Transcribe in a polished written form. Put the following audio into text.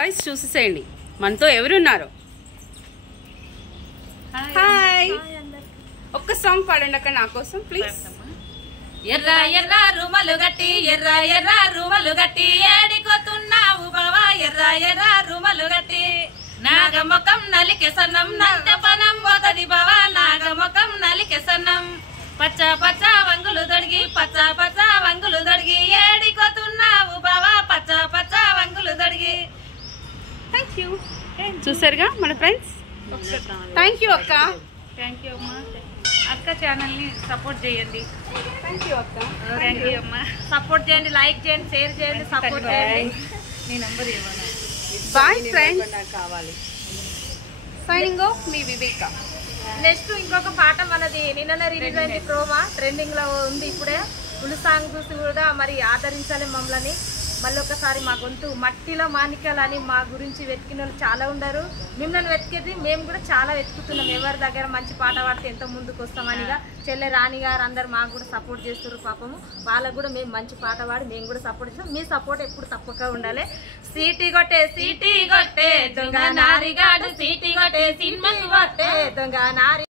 Voice చూసేసేయండి మనతో ఎవరున్నారు. హాయ్, ఒక్క సాంగ్ పాడండి అక్క నా కోసం ప్లీజ్. ఎర్ర ఎర్ర రుమలు గట్టి ఎర్ర ఎర్ర రుమలు గట్టి ఏడికొతున్నావు బావా ఎర్ర ఎర్ర రుమలు గట్టి నాగముఖం నలికె సన్నం నంటపనం పోతది బావా నాగముఖం నలికె సన్నం పచ్చ పచ్చ వంగులు దొడిగి పచ్చ పచ్చ వంగులు దొడిగి ఏడికొతున్నావు బావా పచ్చ పచ్చ వంగులు దొడిగి. Thank you. చూసారుగా మన ఫ్రెండ్స్. థ్యాంక్ యూ అక్క. థ్యాంక్ యూ అమ్మా. అక్క ఛానల్ ని సపోర్ట్ చేయండి. థ్యాంక్ యూ అక్క. థ్యాంక్ యూ అమ్మా. సపోర్ట్ చేయండి, లైక్ చేయండి, షేర్ చేయండి, సపోర్ట్ చేయండి. నీ నంబర్ ఇవ్వనా? Bye friends. కావాలి సైనింగ్ ఆఫ్ మీ వివేక. నెక్స్ట్ ఇంకొక పాట మనది నిన్న రిలీజ్ అయింది, ప్రోమా ట్రెండింగ్ లో ఉంది ఇప్పుడే. ఫుల్ సాంగ్ చూసి కూడా మరి ఆదరించాలి మమ్మల్ని. మళ్ళీ ఒకసారి మా గొంతు మట్టిలో మాణిక్యాలని మా గురించి వెతికిన వాళ్ళు చాలా ఉన్నారు. మిమ్మల్ని వెతికేది మేము కూడా చాలా వెతుకుతున్నాం. ఎవరి దగ్గర మంచి పాట పాడితే ఎంతో ముందుకు వస్తామనిగా చెల్లె రాణి గారు అందరు మాకు కూడా సపోర్ట్ చేస్తున్నారు. పాపము వాళ్ళకు కూడా మేము మంచి పాట పాడి మేము కూడా సపోర్ట్ చేస్తాం. మీ సపోర్ట్ ఎప్పుడు తప్పక ఉండాలి. సీటీ కొట్టే దొంగ నారిగాడు, సీటీ కొట్టే సినిమాకి కొట్టే దొంగ నారి.